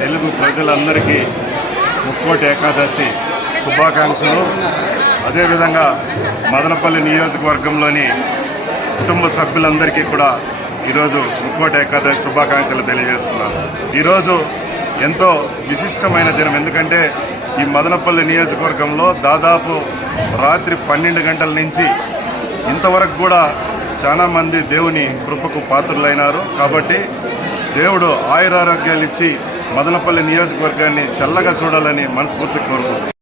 తెలుగు ప్రజలందరికీ ముక్కోటి ఏకాదశి శుభాకాంక్షలు. అదేవిధంగా మదనపల్లి నియోజకవర్గంలోని కుటుంబ సభ్యులందరికీ కూడా ఈరోజు ముక్కోటి ఏకాదశి శుభాకాంక్షలు తెలియజేస్తున్నాను. ఈరోజు ఎంతో విశిష్టమైన దినం. ఎందుకంటే ఈ మదనపల్లి నియోజకవర్గంలో దాదాపు రాత్రి 12 గంటల నుంచి ఇంతవరకు కూడా చాలామంది దేవుని కృపకు పాత్రులైనారు. కాబట్టి దేవుడు ఆయురారోగ్యాలు ఇచ్చి మదనపల్లి నియోజకవర్గాన్ని చల్లగా చూడాలని మనస్ఫూర్తిగా కోరుకుంటున్నాను.